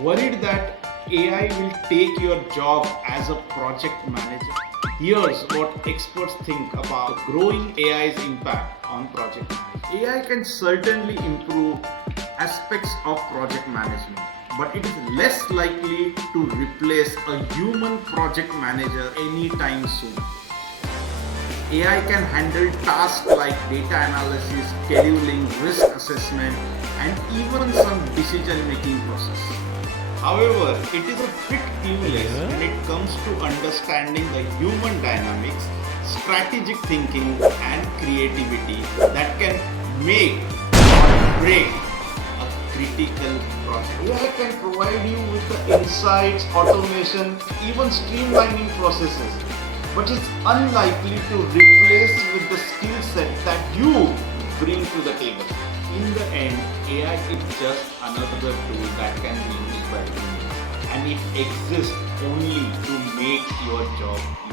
Worried that AI will take your job as a project manager? Here's what experts think about growing AI's impact on project management. AI can certainly improve aspects of project management, but it is less likely to replace a human project manager anytime soon. AI can handle tasks like data analysis, scheduling, risk assessment, and even some decision-making process. However, it is a bit clueless when it comes to understanding the human dynamics, strategic thinking, and creativity that can make or break a critical project. AI can provide you with the insights, automation, even streamlining processes, but is unlikely to replace with the skill set that you bring to the table. In the end, AI is just another tool that can be used by humans, and it exists only to make your job easier.